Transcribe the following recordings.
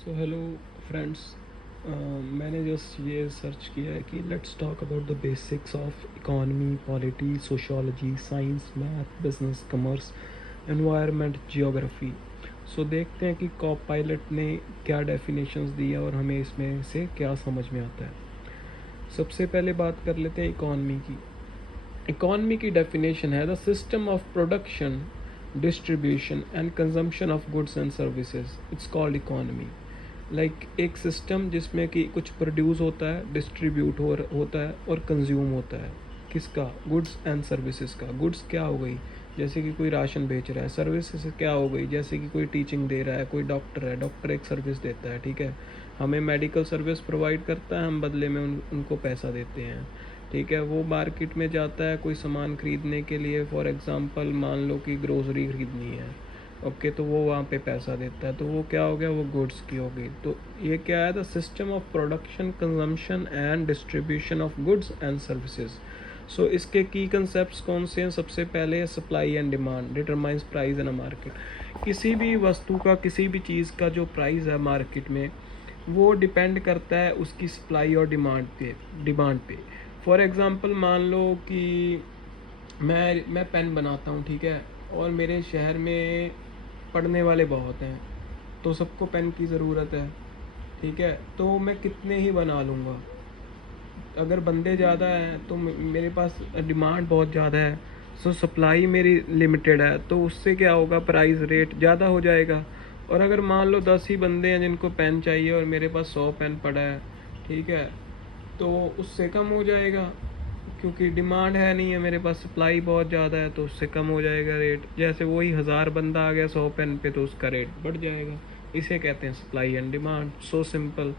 सो hello friends, मैंने just ये search किया है कि let's talk about the basics of economy, polity, sociology, science, math, business, commerce, environment, geography. So देखते हैं कि कॉप पायलट ने क्या डेफिनेशंस दी है और हमें इसमें से क्या समझ में आता है। सबसे पहले बात कर लेते हैं इकोनमी की। इकोनमी की डेफिनेशन है the system of production, distribution and consumption of goods and services. It's called economy. Like एक सिस्टम जिसमें कि कुछ प्रोड्यूस होता है, डिस्ट्रीब्यूट होता है और कंज्यूम होता है। किसका? गुड्स एंड सर्विसेज का। गुड्स क्या हो गई? जैसे कि कोई राशन बेच रहा है। सर्विसेज क्या हो गई? जैसे कि कोई टीचिंग दे रहा है, कोई डॉक्टर है, डॉक्टर एक सर्विस देता है, ठीक है। हमें मेडिकल सर्विस प्रोवाइड करता है, हम बदले में उनको पैसा देते हैं, ठीक है। वो मार्केट में जाता है कोई सामान ख़रीदने के लिए, फॉर एग्ज़ाम्पल मान लो कि ग्रोसरी ख़रीदनी है, ओके, तो वो वहाँ पे पैसा देता है, तो वो क्या हो गया? वो गुड्स की हो गई। तो ये क्या है? The system of production, consumption and distribution of goods and services. So इसके की कंसेप्ट कौन से हैं? सबसे पहले supply and demand determines price in a market. किसी भी वस्तु का, किसी भी चीज़ का जो प्राइस है मार्केट में, वो डिपेंड करता है उसकी सप्लाई और डिमांड पे। फॉर एग्ज़ाम्पल मान लो कि मैं पेन बनाता हूँ, ठीक है, और मेरे शहर में पढ़ने वाले बहुत हैं, तो सबको पेन की ज़रूरत है, ठीक है। तो मैं कितने ही बना लूँगा। अगर बंदे ज़्यादा हैं तो मेरे पास डिमांड बहुत ज़्यादा है, सो सप्लाई मेरी लिमिटेड है, तो उससे क्या होगा? प्राइस रेट ज़्यादा हो जाएगा। और अगर मान लो 10 ही बंदे हैं जिनको पेन चाहिए और मेरे पास 100 पेन पड़ा है, ठीक है, तो उससे कम हो जाएगा, क्योंकि डिमांड है नहीं है, मेरे पास सप्लाई बहुत ज़्यादा है, तो उससे कम हो जाएगा रेट। जैसे वही 1000 बंदा आ गया 100 पेन पे, तो उसका रेट बढ़ जाएगा। इसे कहते हैं supply and demand. So simple.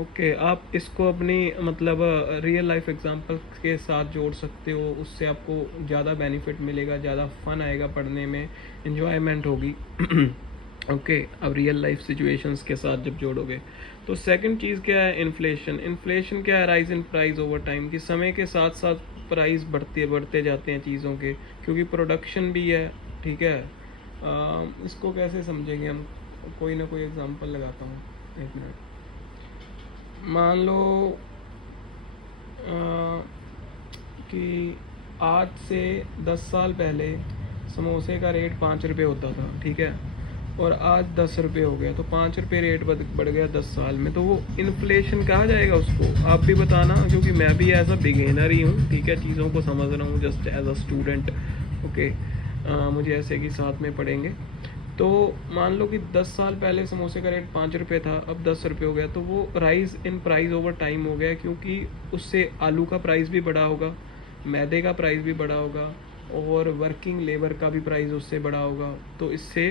Okay, आप इसको अपनी मतलब रियल लाइफ एग्जांपल के साथ जोड़ सकते हो, उससे आपको ज़्यादा बेनिफिट मिलेगा, ज़्यादा फन आएगा पढ़ने में, इन्जॉयमेंट होगी। ओके, अब रियल लाइफ सिचुएशंस के साथ जब जोड़ोगे तो सेकंड चीज़ क्या है? इन्फ्लेशन। इन्फ्लेशन क्या है? Rise in price over time, कि समय के साथ साथ प्राइस बढ़ते जाते हैं चीज़ों के, क्योंकि प्रोडक्शन भी है, ठीक है। इसको कैसे समझेंगे हम? कोई ना कोई एग्जांपल लगाता हूँ, एक मिनट। मान लो कि आज से 10 साल पहले समोसे का रेट 5 रुपये होता था, ठीक है, और आज 10 रुपये हो गया, तो 5 रुपये रेट बढ़ गया 10 साल में, तो वो इन्फ्लेशन कहा जाएगा उसको? आप भी बताना, क्योंकि मैं भी एज अ बिगेनर ही हूँ, ठीक है, चीज़ों को समझ रहा हूँ just as a student. Okay, मुझे ऐसे कि साथ में पढ़ेंगे। तो मान लो कि 10 साल पहले समोसे का रेट 5 रुपये था, अब 10 रुपये हो गया, तो वो rise in price over time हो गया, क्योंकि उससे आलू का प्राइस भी बढ़ा होगा, मैदे का प्राइस भी बढ़ा होगा, और वर्किंग लेबर का भी प्राइस उससे बढ़ा होगा। तो इससे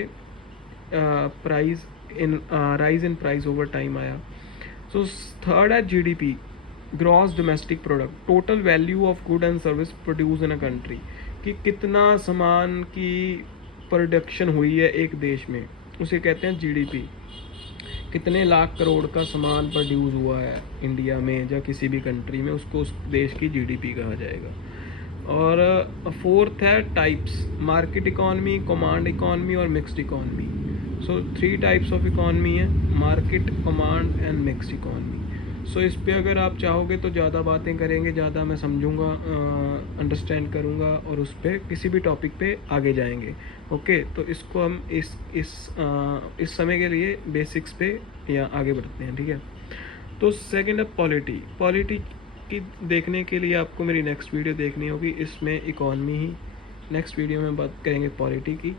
price in rise in price over time आया। सो थर्ड है GDP, gross domestic product, total value of good and service produce in a country, कि कितना सामान की प्रोडक्शन हुई है एक देश में, उसे कहते हैं जीडीपी। कितने लाख करोड़ का सामान प्रोड्यूस हुआ है इंडिया में या किसी भी कंट्री में, उसको उस देश की जीडीपी कहा जाएगा। और फोर्थ है types, market economy, command economy और mixed economy. So 3 types of economy है, market, command and mixed economy. So इस पे अगर आप चाहोगे तो ज़्यादा बातें करेंगे, ज़्यादा मैं समझूंगा, अंडरस्टैंड करूंगा, और उस पर किसी भी टॉपिक पे आगे जाएंगे। ओके, तो इसको हम इस समय के लिए बेसिक्स पे या आगे बढ़ते हैं, ठीक है। तो सेकंड है पॉलिटी। पॉलिटी की देखने के लिए आपको मेरी नेक्स्ट वीडियो देखनी होगी, इसमें इकॉनमी ही, नेक्स्ट वीडियो में बात करेंगे पॉलिटी की।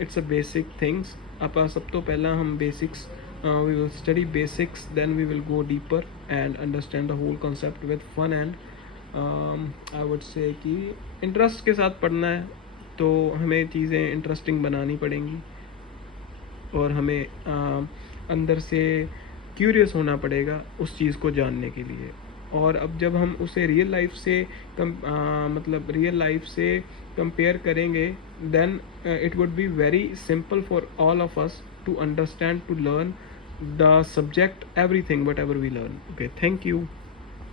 It's a basic things. आप सब तो पहला हम basics, we will study basics, then we will go deeper and understand the whole concept with fun and I would say कि इंटरेस्ट के साथ पढ़ना है, तो हमें चीज़ें इंटरेस्टिंग बनानी पड़ेंगी, और हमें अंदर से क्यूरियस होना पड़ेगा उस चीज़ को जानने के लिए। और अब जब हम उसे रियल लाइफ से मतलब रियल लाइफ से कंपेयर करेंगे, then it would be very simple for all of us to understand, to learn the subject, everything, whatever we learn. Okay, thank you.